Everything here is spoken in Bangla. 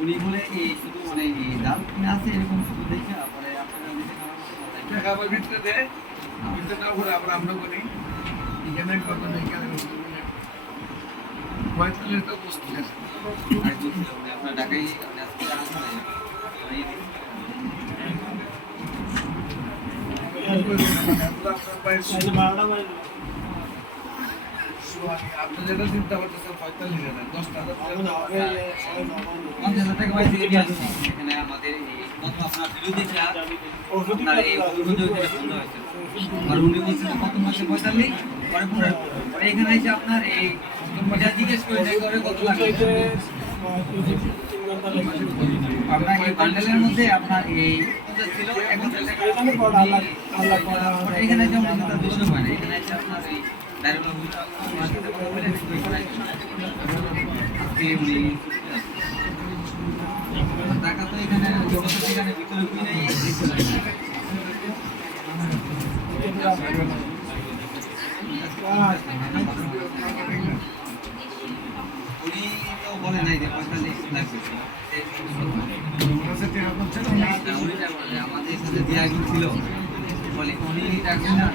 উনি বলে এই শুধু মানে এই ডাল কিনে আছে এরকম শুধু দেখে পরে আপনারা খাবার ভিতরে দেয় ভিতরটা করে আমরা করি এখানে কত এখানে পঁয়তাল্লিশ তো বসতে আছে আপনার ঢাকায় আপনি যেটা চিন্তা করতেছেন 45 হাজার 10 টাকা পাইছি এখানে আমাদের প্রথম আপনার বিরোধী আপনার এই বন্ধ হয়েছে আর উনি বলছেন কত মাসে 45 পরে পরে এখানে এসে আপনার এই এটা জিজ্ঞেস করে দেয় করে কত লাগবে আপনার এই বান্ডেলের মধ্যে আপনার এই ছিল এখন এখানে যেমন আপনার দুশো হয় না এখানে এসে আপনার এই টাকা তো এখানে এখানে ভিতরে উনি তো বলে নাই যে 45 লাগবে আমাদের সাথে যে একজন ছিল বলে উনি টাকা না